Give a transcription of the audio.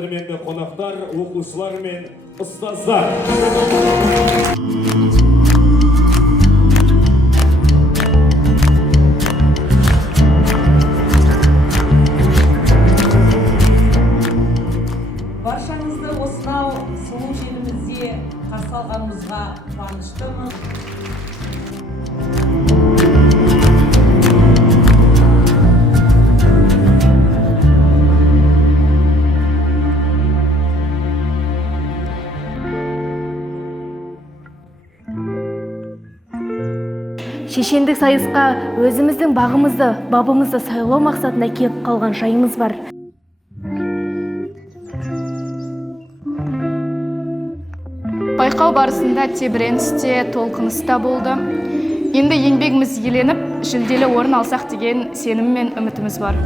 қадірменді қонақтар, оқушылар мен ұстаздар. Баршаңызды осынау сұлу жерімізде қарсы алғанымызға қуаныштымын. Шешендік сайысқа өзіміздің бағымызды, бабымызды сайлау мақсатында келіп қалған жайымыз бар. Байқау барысында тебіреністе, толқыныста болды. Енді еңбегіміз еленіп, жүлделі орын алсақ деген сенім мен үмітіміз бар.